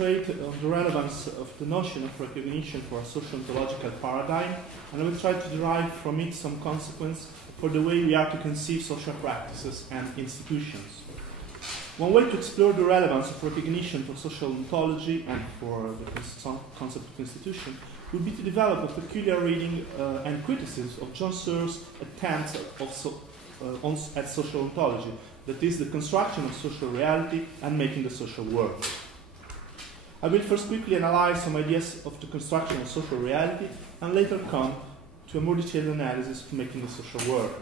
concentrate on the relevance of the notion of recognition for a social ontological paradigm, and I will try to derive from it some consequence for the way we are to conceive social practices and institutions. One way to explore the relevance of recognition for social ontology and for the concept of institution would be to develop a peculiar reading and criticism of John Searle's attempts at social ontology, that is, the construction of social reality and making the social world. I will first quickly analyze some ideas of the construction of social reality and later come to a more detailed analysis of making the social world.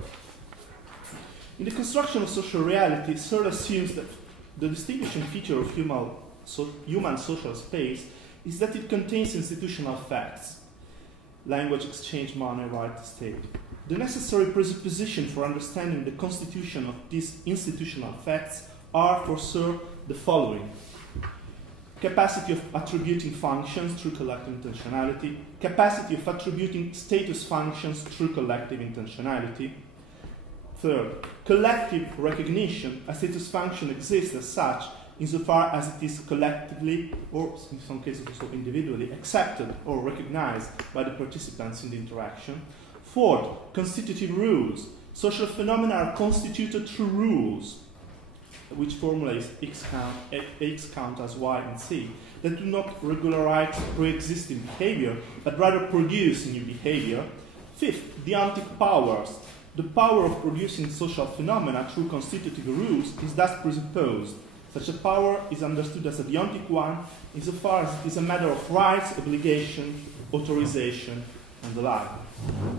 In the construction of social reality, Searle assumes that the distinguishing feature of human social space is that it contains institutional facts: language, exchange, money, right, state. The necessary presupposition for understanding the constitution of these institutional facts are, for Searle, the following: capacity of attributing functions through collective intentionality, capacity of attributing status functions through collective intentionality. Third, collective recognition. A status function exists as such insofar as it is collectively, or in some cases also individually, accepted or recognized by the participants in the interaction. Fourth, constitutive rules. Social phenomena are constituted through rules, which formulates X count as Y and C, that do not regularize pre-existing behavior, but rather produce new behavior. Fifth, deontic powers. The power of producing social phenomena through constitutive rules is thus presupposed. Such a power is understood as a deontic one insofar as it is a matter of rights, obligation, authorization, and the like.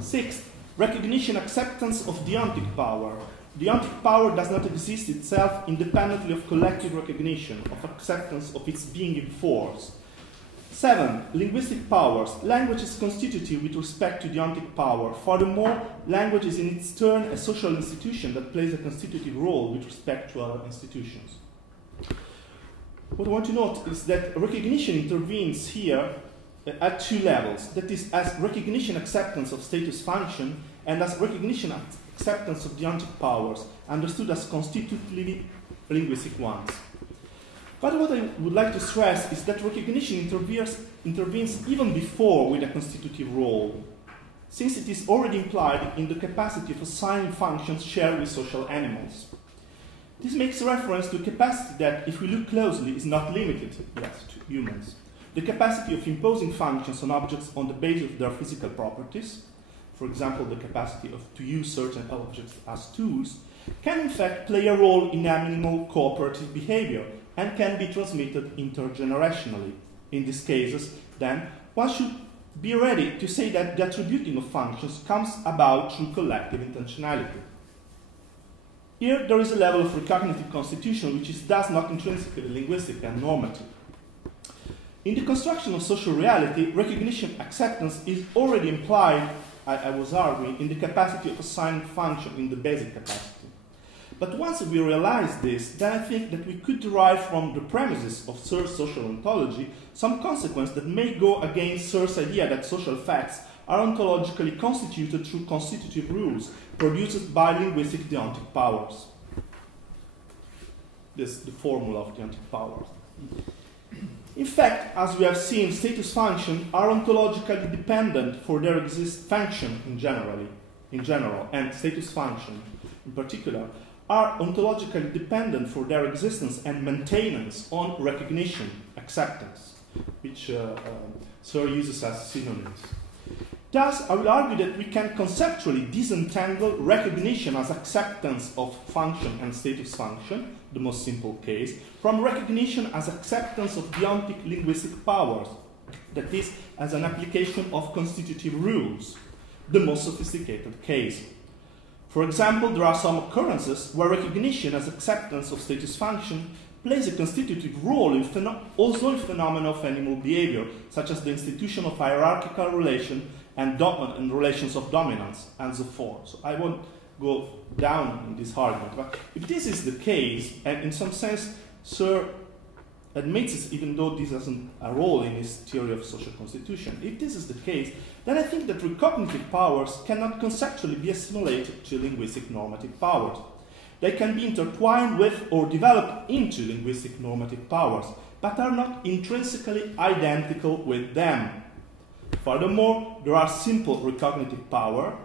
Sixth, recognition acceptance of deontic power. Deontic power does not exist itself independently of collective recognition, of acceptance of its being in force. 7. Linguistic powers. Language is constitutive with respect to deontic power. Furthermore, language is in its turn a social institution that plays a constitutive role with respect to other institutions. What I want to note is that recognition intervenes here at two levels. That is, as recognition acceptance of status function and as recognition acceptance of deontic powers, understood as constitutively linguistic ones. But what I would like to stress is that recognition intervenes even before with a constitutive role, since it is already implied in the capacity of assigning functions shared with social animals. This makes reference to a capacity that, if we look closely, is not limited, yes, to humans. The capacity of imposing functions on objects on the basis of their physical properties, for example, the capacity to use certain objects as tools, can in fact play a role in animal cooperative behavior and can be transmitted intergenerationally. In these cases, then, one should be ready to say that the attributing of functions comes about through collective intentionality. Here, there is a level of recognitive constitution which is thus not intrinsically linguistic and normative. In the construction of social reality, recognition acceptance is already implied, I was arguing, in the capacity of assigning function in the basic capacity. But once we realize this, then I think that we could derive from the premises of Searle's social ontology some consequence that may go against Searle's idea that social facts are ontologically constituted through constitutive rules produced by linguistic deontic powers. This is the formula of deontic powers. In fact, as we have seen, status functions are ontologically dependent for their function in general, and status function in particular are ontologically dependent for their existence and maintenance on recognition, acceptance, which Searle uses as synonyms. Thus, I will argue that we can conceptually disentangle recognition as acceptance of function and status function, the most simple case, from recognition as acceptance of deontic linguistic powers, that is, as an application of constitutive rules, the most sophisticated case. For example, there are some occurrences where recognition as acceptance of status function plays a constitutive role also in phenomena of animal behavior, such as the institution of hierarchical relation and relations of dominance, and so forth. So I won't go down in this argument, but if this is the case, and in some sense Searle admits it, even though this hasn't a role in his theory of social constitution, if this is the case, then I think that recognitive powers cannot conceptually be assimilated to linguistic normative powers. They can be intertwined with or develop into linguistic normative powers, but are not intrinsically identical with them. Furthermore, there are simple recognitive power,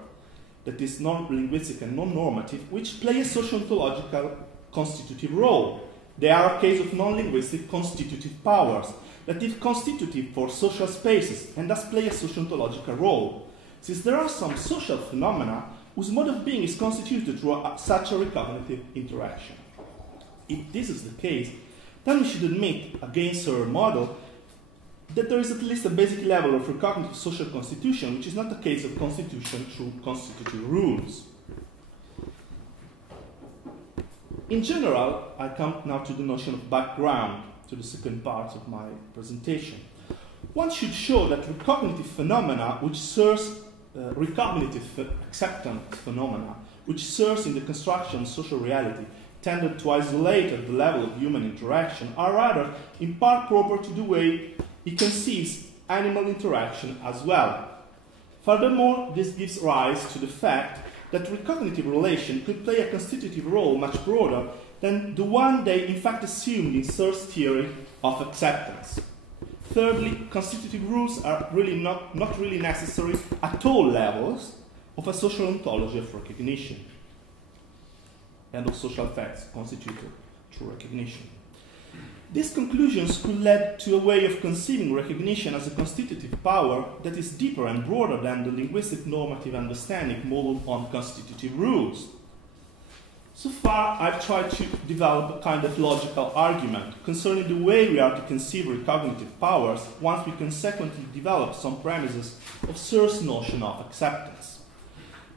that is non-linguistic and non-normative, which play a social-ontological constitutive role. They are a case of non-linguistic constitutive powers, that is constitutive for social spaces and thus play a social-ontological role, since there are some social phenomena whose mode of being is constituted through such a recognitive interaction. If this is the case, then we should admit, against our model, that there is at least a basic level of recognitive social constitution, which is not a case of constitution through constitutive rules. In general, I come now to the notion of background, to the second part of my presentation. One should show that recognitive phenomena which serves recognitive acceptance phenomena, which serves in the construction of social reality, tended to isolate at the level of human interaction, are rather in part proper to the way he conceives animal interaction as well. Furthermore, this gives rise to the fact that recognitive relation could play a constitutive role much broader than the one they in fact assumed in Searle's theory of acceptance. Thirdly, constitutive rules are really not really necessary at all levels of a social ontology of recognition and of social facts constituted through recognition. These conclusions could lead to a way of conceiving recognition as a constitutive power that is deeper and broader than the linguistic normative understanding modeled on constitutive rules. So far, I've tried to develop a kind of logical argument concerning the way we are to conceive recognitive powers once we consequently develop some premises of Searle's notion of acceptance.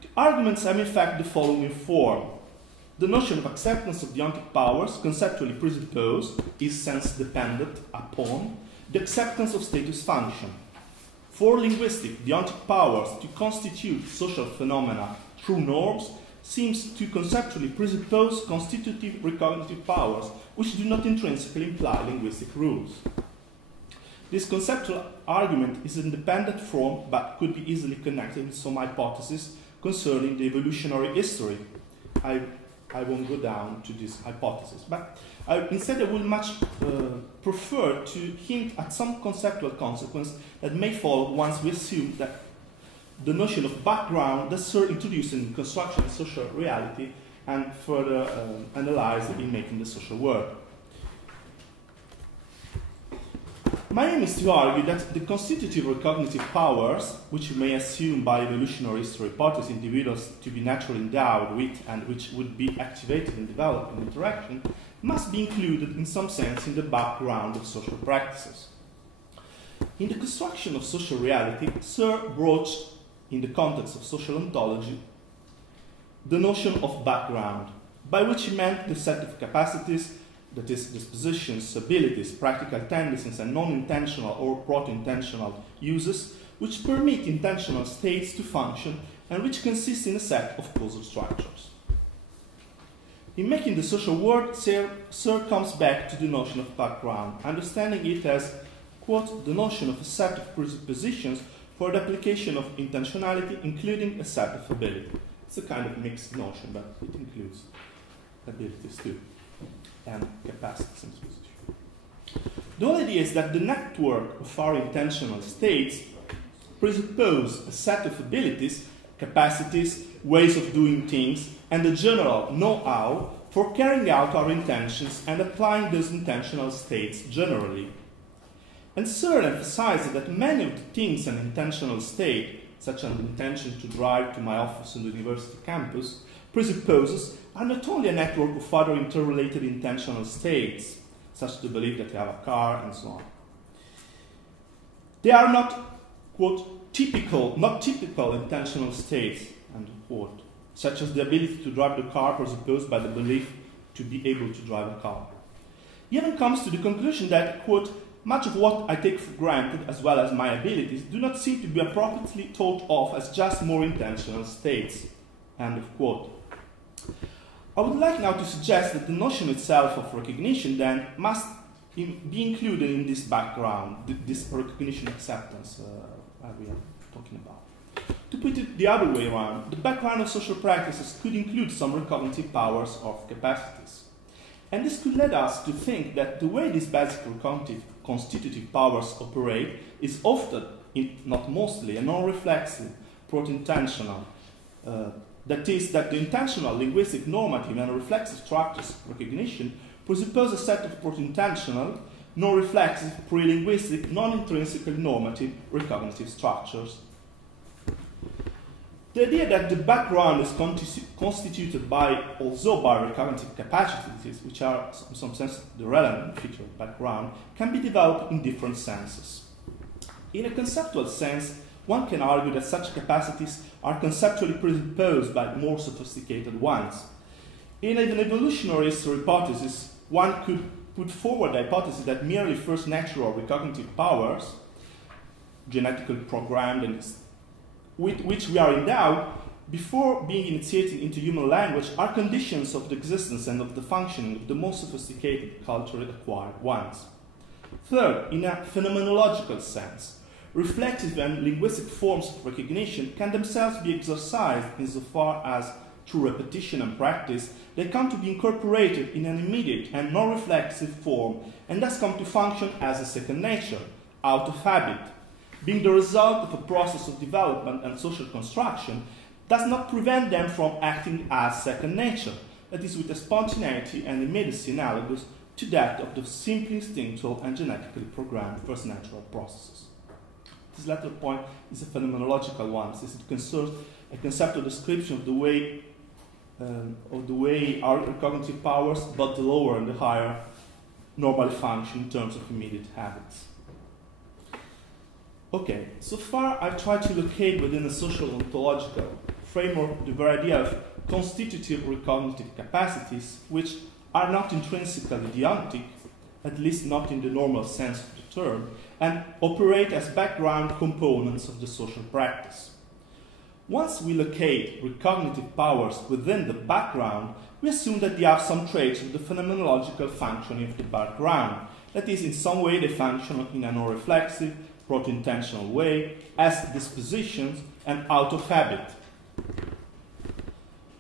The arguments have in fact the following form. The notion of acceptance of deontic powers conceptually presupposed is sense-dependent upon the acceptance of status function. For linguistic, deontic powers to constitute social phenomena through norms seems to conceptually presuppose constitutive recognitive powers which do not intrinsically imply linguistic rules. This conceptual argument is independent from, but could be easily connected with some hypotheses concerning the evolutionary history. I won't go down to this hypothesis, but instead I will much prefer to hint at some conceptual consequence that may follow once we assume that the notion of background that Searle introduced in construction of social reality and further analyzed in making the social world. My aim is to argue that the constitutive recognitive powers, which we may assume by evolutionary history hypothesis individuals to be naturally endowed with and which would be activated and developed in interaction, must be included in some sense in the background of social practices. In the construction of social reality, Searle broached, in the context of social ontology, the notion of background, by which he meant the set of capacities, that is, dispositions, abilities, practical tendencies, and non-intentional or proto-intentional uses, which permit intentional states to function and which consist in a set of causal structures. In making the social world, Searle comes back to the notion of background, understanding it as, quote, the notion of a set of presuppositions for the application of intentionality, including a set of ability. It's a kind of mixed notion, but it includes abilities too, and capacities and disposition. The whole idea is that the network of our intentional states presuppose a set of abilities, capacities, ways of doing things, and a general know-how for carrying out our intentions and applying those intentional states generally. And Searle emphasizes that many of the things an intentional state, such as an intention to drive to my office on the university campus, presupposes are not only a network of other interrelated intentional states, such as the belief that you have a car and so on. They are not, quote, not typical intentional states, end quote, such as the ability to drive the car presupposed by the belief to be able to drive a car. He even comes to the conclusion that, quote, much of what I take for granted, as well as my abilities, do not seem to be appropriately thought of as just more intentional states, end of quote. I would like now to suggest that the notion itself of recognition then must be included in this background, this recognition acceptance we are talking about. To put it the other way around, the background of social practices could include some recognitive powers or capacities. And this could lead us to think that the way these basic recognitive constitutive powers operate is often, not mostly, a non-reflexive, proto-intentional. That is, that the intentional, linguistic, normative, and reflexive structures of recognition presuppose a set of proto-intentional, non-reflexive, pre-linguistic, non-intrinsically normative recognitive structures. The idea that the background is constituted by, also by recognitive capacities, which are in some sense the relevant feature of background, can be developed in different senses. In a conceptual sense, one can argue that such capacities are conceptually presupposed by more sophisticated ones. In an evolutionary history hypothesis, one could put forward the hypothesis that merely first natural recognitive powers, genetically programmed and with which we are endowed, before being initiated into human language, are conditions of the existence and of the functioning of the most sophisticated culturally acquired ones. Third, in a phenomenological sense, reflective and linguistic forms of recognition can themselves be exercised insofar as, through repetition and practice, they come to be incorporated in an immediate and non-reflexive form, and thus come to function as a second nature, out of habit. Being the result of a process of development and social construction, does not prevent them from acting as second nature, that is, with a spontaneity and immediacy analogous to that of the simply instinctual and genetically programmed first natural processes. This latter point is a phenomenological one, since it concerns a conceptual description of the way our cognitive powers, both the lower and the higher, normally function in terms of immediate habits. Okay, so far I've tried to locate within a social ontological framework the very idea of constitutive recognitive capacities, which are not intrinsically deontic, at least not in the normal sense of the term, and operate as background components of the social practice. Once we locate recognitive powers within the background, we assume that they have some traits of the phenomenological functioning of the background. That is, in some way they function in a non-reflexive, proto-intentional way, as dispositions and out of habit.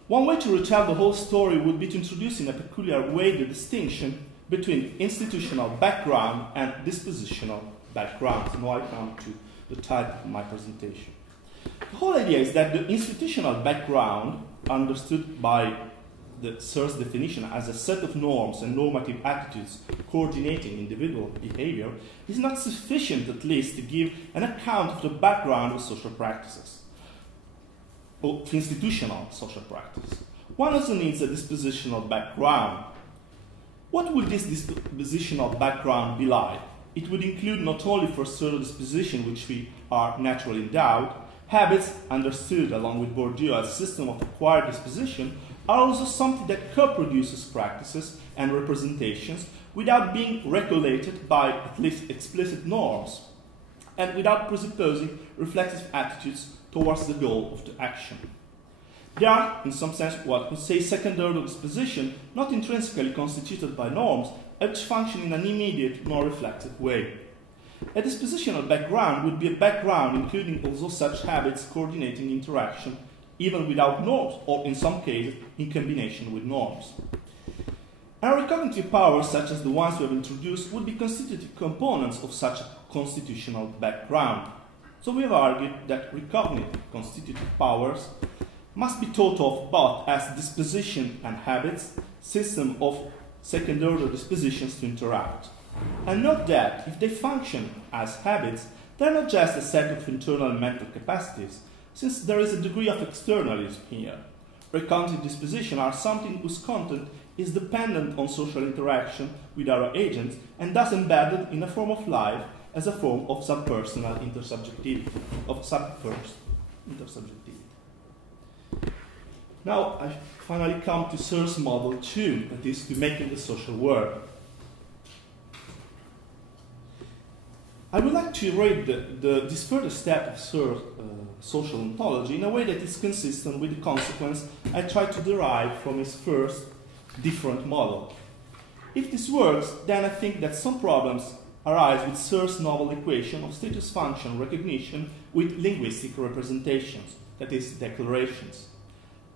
One way to retell the whole story would be to introduce in a peculiar way the distinction between institutional background and dispositional background. Now I come to the title of my presentation. The whole idea is that the institutional background, understood by the Searle's definition as a set of norms and normative attitudes coordinating individual behavior, is not sufficient, at least, to give an account of the background of social practices, or institutional social practice. One also needs a dispositional background. What would this dispositional background be like? It would include not only for certain disposition which we are naturally endowed, habits, understood along with Bourdieu as a system of acquired disposition, are also something that co-produces practices and representations without being regulated by at least explicit norms, and without presupposing reflexive attitudes towards the goal of the action. They are, in some sense, what we say second-order disposition, not intrinsically constituted by norms, which function in an immediate, non-reflexive way. A dispositional background would be a background including also such habits coordinating interaction, even without norms, or in some cases, in combination with norms. And recognitive powers, such as the ones we have introduced, would be constitutive components of such a constitutional background. So we have argued that recognitive constitutive powers must be thought of both as disposition and habits, system of second-order dispositions to interact. And note that if they function as habits, they are not just a set of internal mental capacities, since there is a degree of externalism here. Recognitive dispositions are something whose content is dependent on social interaction with our agents and thus embedded in a form of life as a form of subpersonal intersubjectivity, Now I finally come to Searle's model 2, that is to making the social work. I would like to rate this further step of Searle's social ontology in a way that is consistent with the consequence I tried to derive from his first different model. If this works, then I think that some problems arise with Searle's novel equation of status function recognition with linguistic representations, that is, declarations.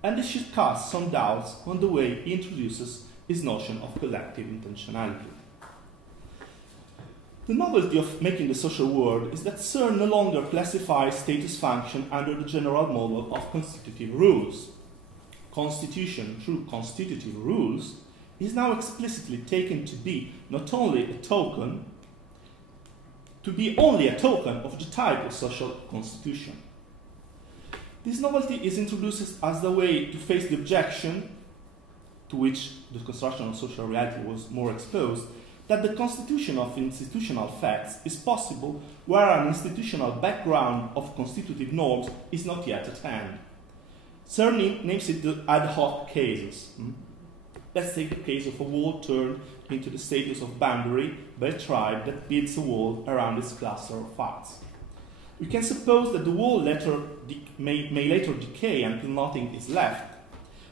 And this should cast some doubts on the way he introduces his notion of collective intentionality. The novelty of making the social world is that Searle no longer classifies status function under the general model of constitutive rules. Constitution through constitutive rules is now explicitly taken to be not only a token, to be only a token of the type of social constitution. This novelty is introduced as the way to face the objection, to which the construction of social reality was more exposed, that the constitution of institutional facts is possible where an institutional background of constitutive norms is not yet at hand. Searle names it the ad hoc cases. Let's take the case of a wall turned into the status of boundary by a tribe that builds a wall around its cluster of facts. We can suppose that the wall may later decay until nothing is left,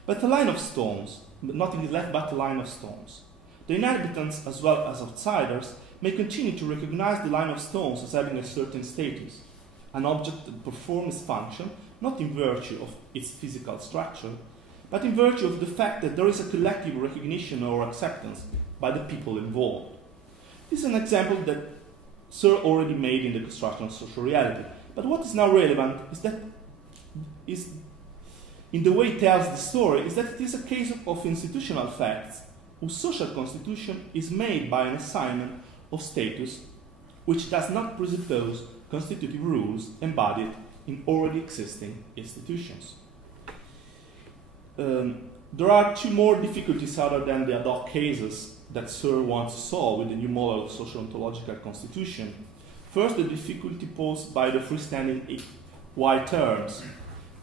but a line of stones, nothing is left but a line of stones. The inhabitants, as well as outsiders, may continue to recognize the line of stones as having a certain status, an object that performs its function not in virtue of its physical structure, but in virtue of the fact that there is a collective recognition or acceptance by the people involved. This is an example that Searle already made in the construction of social reality, but what is now relevant is in the way he tells the story, is that it is a case of institutional facts whose social constitution is made by an assignment of status which does not presuppose constitutive rules embodied in already existing institutions. There are two more difficulties other than the ad hoc cases that Searle wants to solve with the new model of social ontological constitution. First, the difficulty posed by the freestanding Y terms.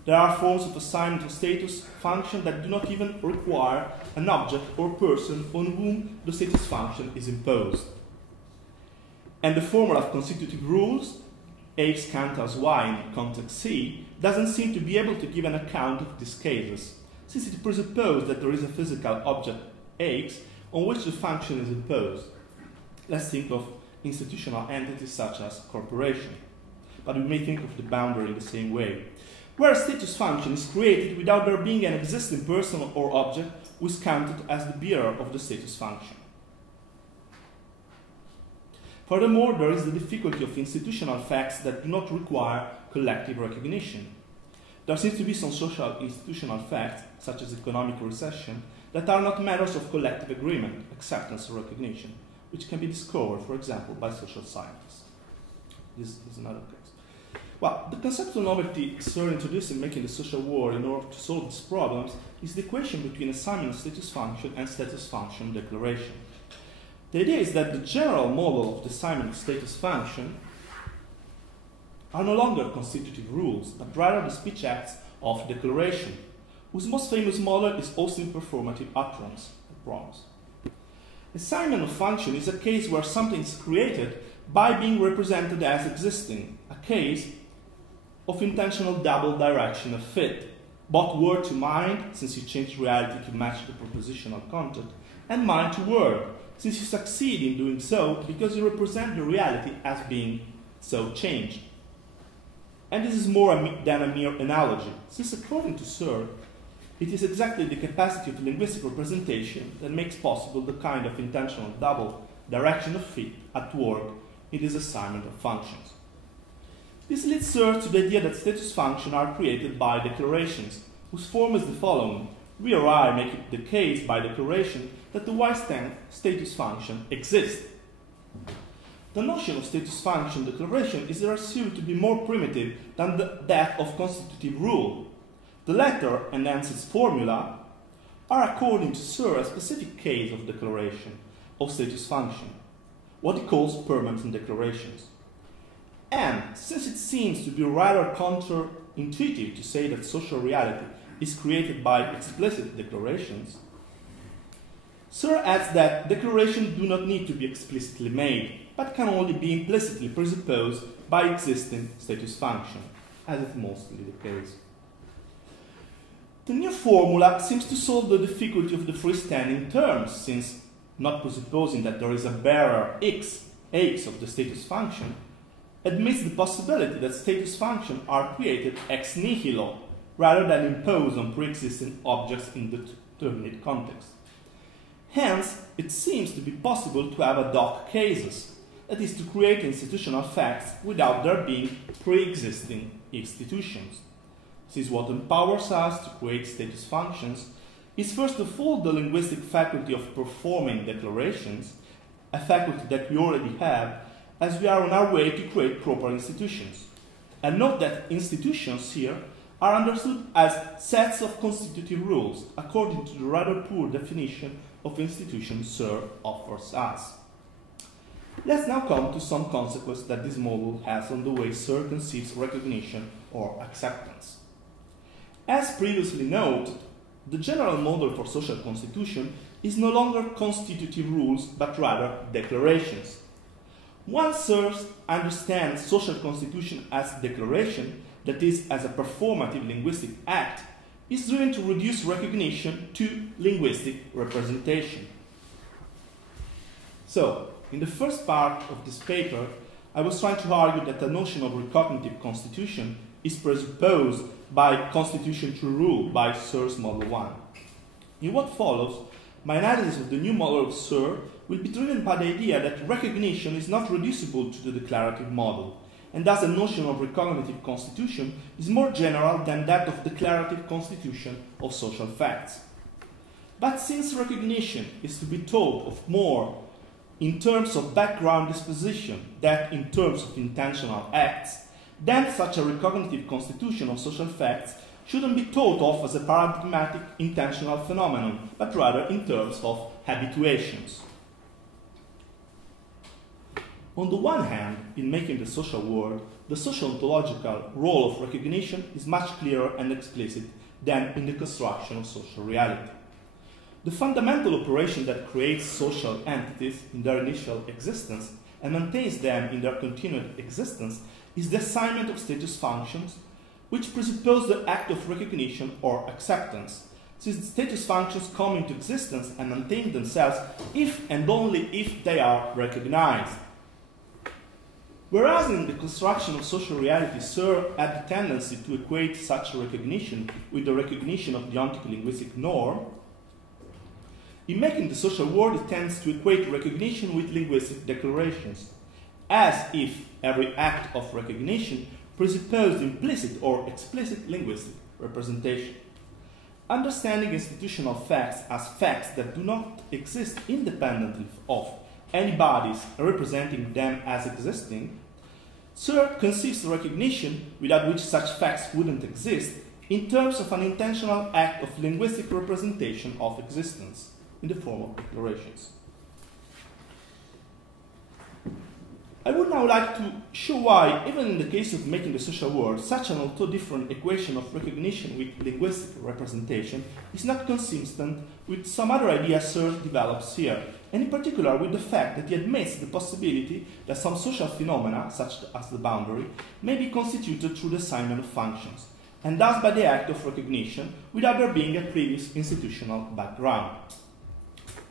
There are forms of assignment of status function that do not even require an object or person on whom the status function is imposed. And the formula of constitutive rules, X count as Y in context C, doesn't seem to be able to give an account of these cases, since it presupposes that there is a physical object X on which the function is imposed. Let's think of institutional entities such as corporation, but we may think of the boundary in the same way, where a status function is created without there being an existing person or object who is counted as the bearer of the status function. Furthermore, there is the difficulty of institutional facts that do not require collective recognition. There seems to be some social institutional facts, such as economic recession, that are not matters of collective agreement, acceptance, or recognition, which can be discovered, for example, by social scientists. This is another case. Well, the conceptual novelty Searle introduced in making the social world in order to solve these problems is the equation between assignment of status function and status function declaration. The idea is that the general model of the assignment of status function are no longer constitutive rules, but rather the speech acts of declaration, whose most famous model is Austin performative utterance, the promise. Assignment of function is a case where something is created by being represented as existing, a case of intentional double direction of fit, both word to mind, since you change reality to match the propositional content, and mind to word, since you succeed in doing so because you represent the reality as being so changed. And this is more than a mere analogy, since according to Searle, it is exactly the capacity of linguistic representation that makes possible the kind of intentional double direction of fit at work in this assignment of functions. This leads Searle to the idea that status functions are created by declarations, whose form is the following. We or I make it the case by declaration that the Y status function exists. The notion of status function declaration is assumed to be more primitive than that of constitutive rule. The latter, and hence its formula, are according to Searle a specific case of declaration of status function, what he calls permanent declarations. And since it seems to be rather counterintuitive to say that social reality is created by explicit declarations, Searle adds that declarations do not need to be explicitly made, but can only be implicitly presupposed by existing status function, as is mostly the case. The new formula seems to solve the difficulty of the freestanding terms, since, not presupposing that there is a bearer X, X of the status function admits the possibility that status functions are created ex nihilo rather than imposed on pre-existing objects in the determinate context. Hence, it seems to be possible to have ad hoc cases, that is, to create institutional facts without there being pre-existing institutions. This is what empowers us to create status functions is first of all the linguistic faculty of performing declarations, a faculty that we already have as we are on our way to create proper institutions. And note that institutions here are understood as sets of constitutive rules, according to the rather poor definition of institution Searle offers us. Let's now come to some consequences that this model has on the way Searle conceives recognition or acceptance. As previously noted, the general model for social constitution is no longer constitutive rules, but rather declarations. Once Searle understands social constitution as declaration, that is, as a performative linguistic act, is driven to reduce recognition to linguistic representation. So, in the first part of this paper, I was trying to argue that the notion of recognitive constitution is presupposed by constitution through rule by Searle's Model 1. In what follows, my analysis of the new model of Searle will be driven by the idea that recognition is not reducible to the declarative model, and thus the notion of recognitive constitution is more general than that of declarative constitution of social facts. But since recognition is to be thought of more in terms of background disposition than in terms of intentional acts, then such a recognitive constitution of social facts shouldn't be thought of as a paradigmatic intentional phenomenon, but rather in terms of habituations. On the one hand, in making the social world, the social ontological role of recognition is much clearer and explicit than in the construction of social reality. The fundamental operation that creates social entities in their initial existence and maintains them in their continued existence is the assignment of status functions, which presuppose the act of recognition or acceptance, since the status functions come into existence and maintain themselves if and only if they are recognized. Whereas in the construction of social reality, Searle had the tendency to equate such recognition with the recognition of the ontolinguistic norm, in making the social world it tends to equate recognition with linguistic declarations, as if every act of recognition presupposed implicit or explicit linguistic representation. Understanding institutional facts as facts that do not exist independently of any bodies representing them as existing, Searle conceives recognition, without which such facts wouldn't exist, in terms of an intentional act of linguistic representation of existence, in the form of declarations. I would now like to show why, even in the case of making the social world, such an although different equation of recognition with linguistic representation is not consistent with some other ideas Searle develops here, and in particular with the fact that he admits the possibility that some social phenomena, such as the boundary, may be constituted through the assignment of functions, and thus by the act of recognition, without there being a previous institutional background.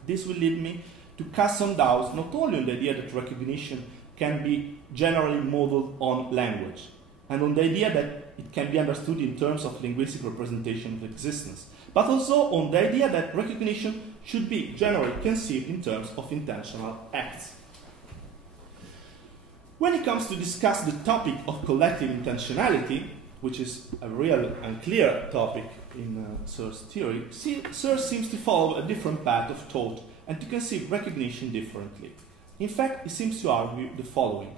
This will lead me to cast some doubts not only on the idea that recognition can be generally modeled on language, and on the idea that it can be understood in terms of linguistic representation of existence, but also on the idea that recognition should be generally conceived in terms of intentional acts. When it comes to discuss the topic of collective intentionality, which is a real and clear topic in Searle's theory, Searle seems to follow a different path of thought and to conceive recognition differently. In fact, he seems to argue the following.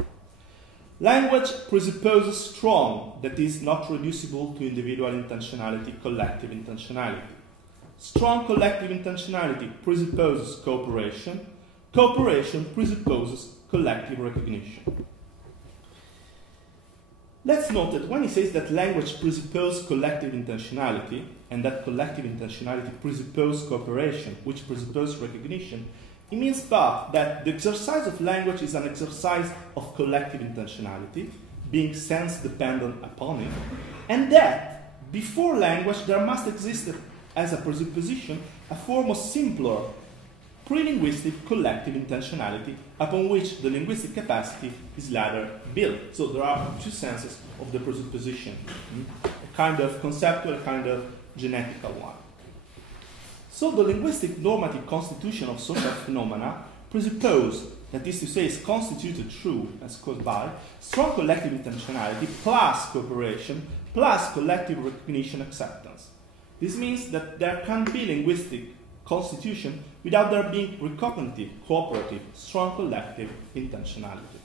Language presupposes strong, that is, not reducible to individual intentionality, collective intentionality. Strong collective intentionality presupposes cooperation. Cooperation presupposes collective recognition. Let's note that when he says that language presupposes collective intentionality, and that collective intentionality presupposes cooperation, which presupposes recognition, it means but that the exercise of language is an exercise of collective intentionality, being sense-dependent upon it, and that before language there must exist as a presupposition a form of simpler pre-linguistic collective intentionality upon which the linguistic capacity is later built. So there are two senses of the presupposition, a kind of conceptual, a kind of genetical one. So the linguistic normative constitution of social phenomena presuppose, that is to say, is constituted through, as called by, strong collective intentionality plus cooperation plus collective recognition acceptance. This means that there can be linguistic constitution without there being recognitive, cooperative, strong collective intentionality.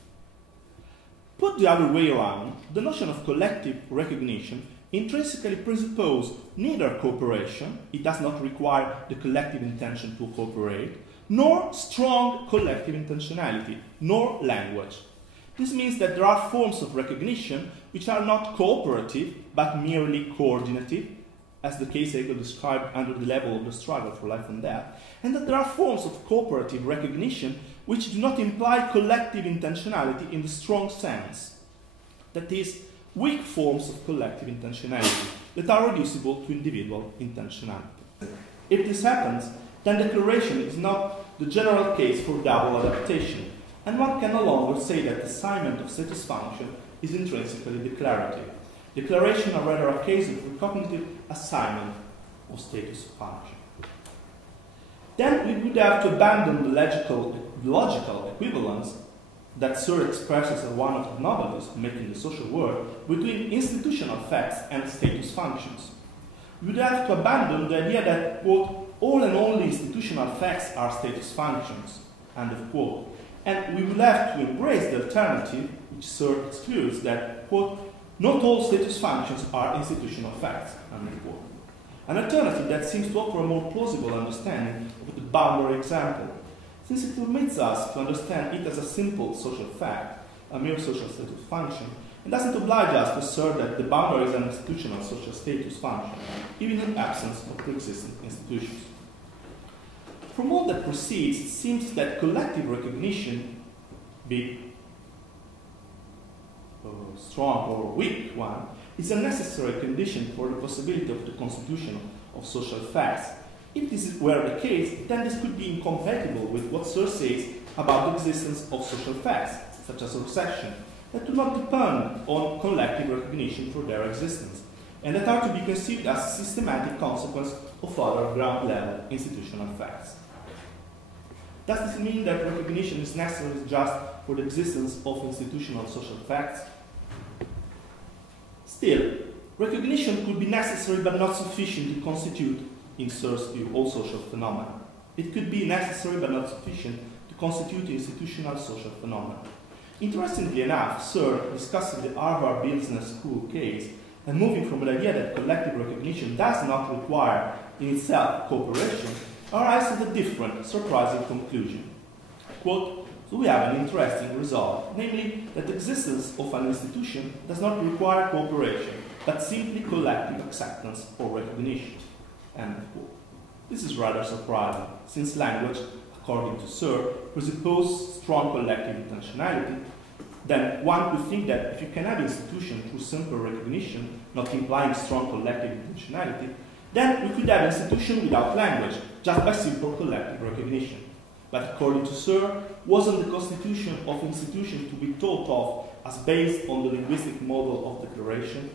Put the other way around, the notion of collective recognition intrinsically presupposes neither cooperation, it does not require the collective intention to cooperate, nor strong collective intentionality, nor language. This means that there are forms of recognition which are not cooperative, but merely coordinative, as the case Hegel described under the level of the struggle for life and death, and that there are forms of cooperative recognition which do not imply collective intentionality in the strong sense, that is, weak forms of collective intentionality that are reducible to individual intentionality. If this happens, then declaration is not the general case for double adaptation, and one can no longer say that assignment of status function is intrinsically declarative. Declaration are rather a case of recognitive assignment of status function. Then we would have to abandon the logical equivalence that Searle expresses as one of the novelists making the social world between institutional facts and status functions. We would have to abandon the idea that, quote, all and only institutional facts are status functions, end of quote. And we will have to embrace the alternative, which Searle excludes, that, quote, not all status functions are institutional facts, end of quote. An alternative that seems to offer a more plausible understanding of the boundary example, since it permits us to understand it as a simple social fact, a mere social status function, and doesn't oblige us to assert that the boundary is an institutional social status function, even in absence of pre-existing institutions. From all that proceeds, it seems that collective recognition, be strong or weak one, is a necessary condition for the possibility of the constitution of social facts. If this were the case, then this could be incompatible with what Searle says about the existence of social facts, such as succession, that do not depend on collective recognition for their existence, and that are to be conceived as a systematic consequence of other ground-level institutional facts. Does this mean that recognition is necessary just for the existence of institutional social facts? Still, recognition could be necessary but not sufficient to constitute, in Searle's view, all social phenomena. It could be necessary but not sufficient to constitute institutional social phenomena. Interestingly enough, Searle, discussing the Harvard Business School case, and moving from the idea that collective recognition does not require in itself cooperation, arrives at a different, surprising conclusion. Quote, so we have an interesting result, namely that the existence of an institution does not require cooperation, but simply collective acceptance or recognition. End quote. This is rather surprising, since language, according to Searle, presupposes strong collective intentionality. Then one could think that if you can have institution through simple recognition, not implying strong collective intentionality, then we could have institution without language, just by simple collective recognition. But according to Searle, wasn't the constitution of institutions to be thought of as based on the linguistic model of declaration?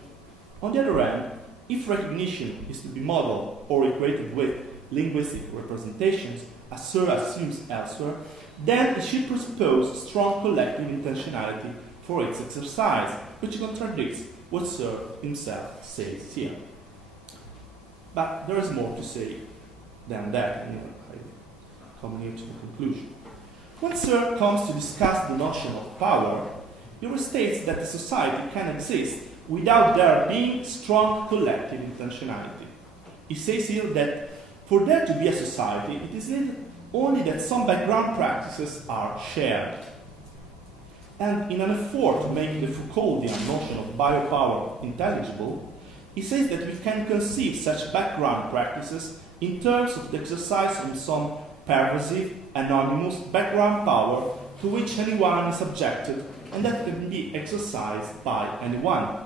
On the other hand, if recognition is to be modeled or equated with linguistic representations, as Searle assumes elsewhere, then it should presuppose strong collective intentionality for its exercise, which contradicts what Searle himself says here. But there is more to say than that, and coming here to the conclusion. When Searle comes to discuss the notion of power, he restates that a society can exist without there being strong collective intentionality. He says here that for there to be a society, it is needed only that some background practices are shared. And in an effort to make the Foucauldian notion of biopower intelligible, he says that we can conceive such background practices in terms of the exercise of some pervasive, anonymous background power to which anyone is subjected and that can be exercised by anyone.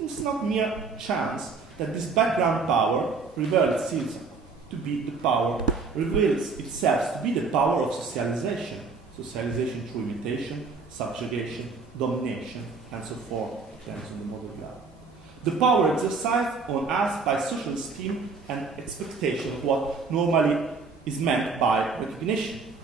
It's not mere chance that this background power reveals itself to be the power reveals itself to be the power of socialization, socialization through imitation, subjugation, domination, and so forth, depends on the model you have. The power exercised on us by social esteem and expectation of what normally is meant by recognition.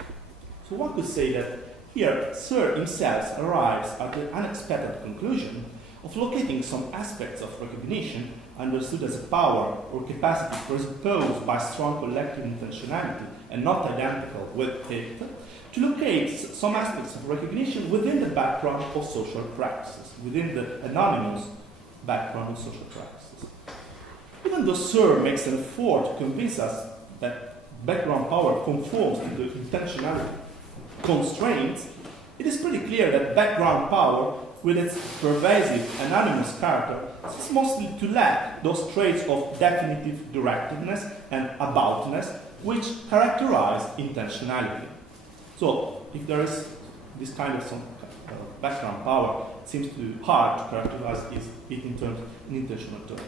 So one could say that here Searle himself arrives at the unexpected conclusion of locating some aspects of recognition understood as a power or capacity presupposed by strong collective intentionality and not identical with it, to locate some aspects of recognition within the background of social practices, within the anonymous background of social practices. Even though Searle makes an effort to convince us that background power conforms to the intentionality constraints, it is pretty clear that background power, with its pervasive anonymous character, seems mostly to lack those traits of definitive directedness and aboutness which characterize intentionality. So, if there is this kind of some background power, it seems to be hard to characterize it in intentional terms.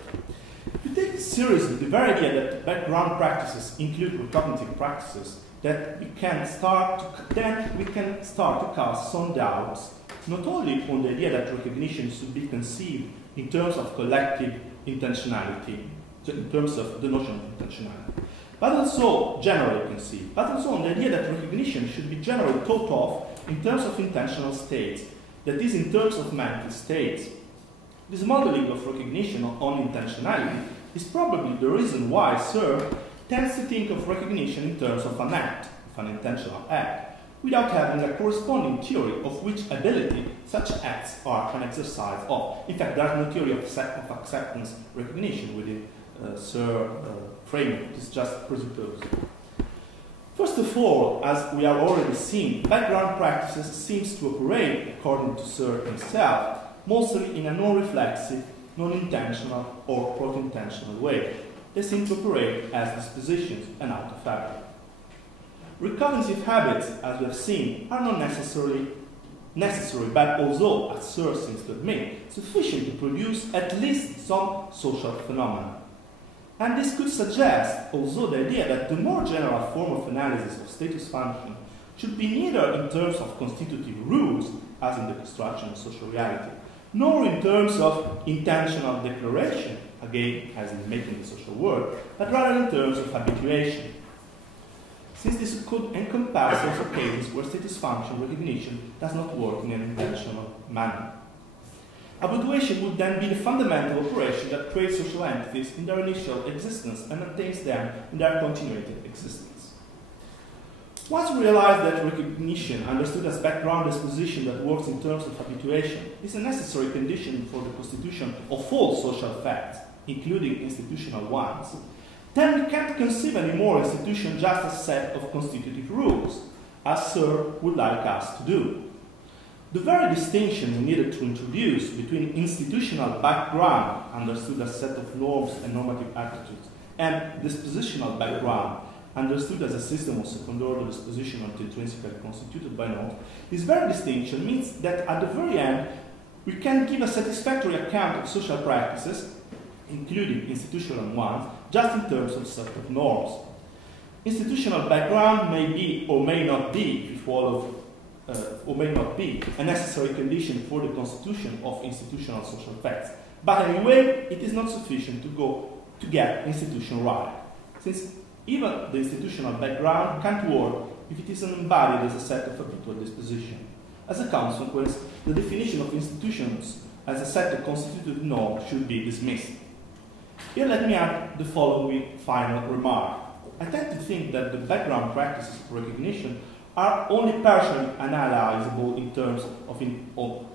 If you take seriously the very idea that background practices include recognitive practices, that we can start to cast some doubts, not only on the idea that recognition should be conceived in terms of collective intentionality, so in terms of the notion of intentionality, but also generally conceived, but also on the idea that recognition should be generally thought of in terms of intentional states, that is, in terms of mental states. This modeling of recognition on intentionality is probably the reason why Searle tends to think of recognition in terms of an act, of an intentional act, without having a corresponding theory of which ability such acts are an exercise of. In fact, there is no theory of acceptance recognition within Searle framework. It is just presupposed. First of all, as we have already seen, background practices seems to operate, according to Searle himself, mostly in a non-reflexive, non-intentional, or proto-intentional way. They seem to operate as dispositions and artifacts. Recognitive habits, as we have seen, are not necessary, but although, as Searle seems to admit, sufficient to produce at least some social phenomena. And this could suggest also the idea that the more general form of analysis of status function should be neither in terms of constitutive rules, as in the construction of social reality, nor in terms of intentional declaration, again, as in making the social world, but rather in terms of habituation. Since this could encompass also cases where status function recognition does not work in an intentional manner. Habituation would then be the fundamental operation that creates social entities in their initial existence and maintains them in their continuated existence. Once we realize that recognition, understood as background disposition that works in terms of habituation, is a necessary condition for the constitution of all social facts, including institutional ones, then we can't conceive anymore institution just as a set of constitutive rules, as Searle would like us to do. The very distinction we needed to introduce between institutional background, understood as a set of norms and normative attitudes, and dispositional background, understood as a system of second-order disposition not intrinsically constituted by norms, this very distinction means that at the very end, we can give a satisfactory account of social practices, including institutional ones, just in terms of set of norms. Institutional background may be or may not be, if you follow, or may not be a necessary condition for the constitution of institutional social facts. But anyway, it is not sufficient to get institution right, since even the institutional background can't work if it isn't embodied as a set of habitual disposition. As a consequence, the definition of institutions as a set of constituted norms should be dismissed. Here let me add the following final remark. I tend to think that the background practices of recognition are only partially analyzable in terms of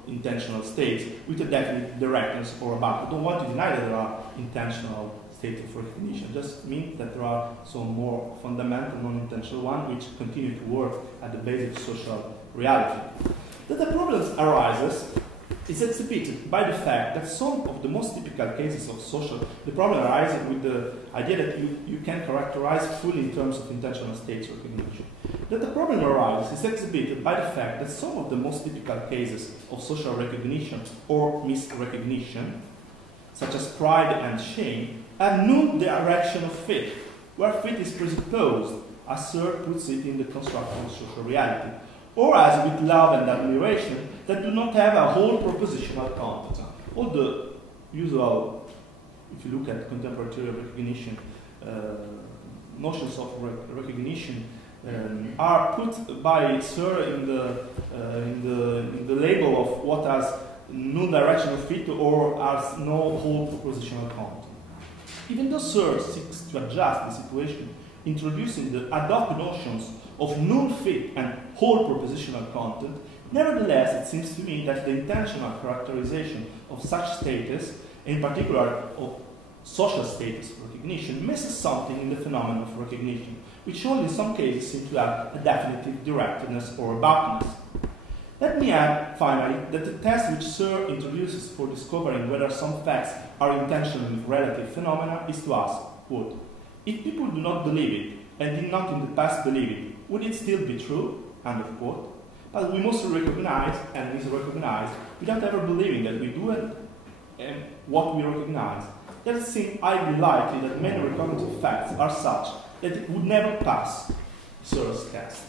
intentional states with a definite directness or about. I don't want to deny that there are intentional states of recognition. It just means that there are some more fundamental non-intentional ones which continue to work at the basic social reality. That the problem arises is exhibited by the fact that some of the most typical cases of the problem arises with the idea that you can characterize fully in terms of intentional states recognition. That the problem arises is exhibited by the fact that some of the most typical cases of social recognition or misrecognition, such as pride and shame, have no direction of fit, where fit is presupposed as Searle puts it in The Construction of Social Reality, or as with love and admiration that do not have a whole propositional content. All the usual, if you look at contemporary theory of recognition, notions of recognition are put by Searle in the label of what has no direction of fit or has no whole propositional content. Even though Searle seeks to adjust the situation, introducing the ad hoc notions of null fit and whole propositional content, nevertheless it seems to me that the intentional characterization of such status, in particular of social status recognition, misses something in the phenomenon of recognition, which only in some cases seem to have a definitive directness or aboutness. Let me add, finally, that the test which Searle introduces for discovering whether some facts are intentional with relative phenomena is to ask, quote, if people do not believe it, and did not in the past believe it, would it still be true? End of quote. But we must recognize and misrecognize without ever believing that we do it and what we recognize. That it seems highly likely that many recognitive facts are such that it would never pass Searle's test.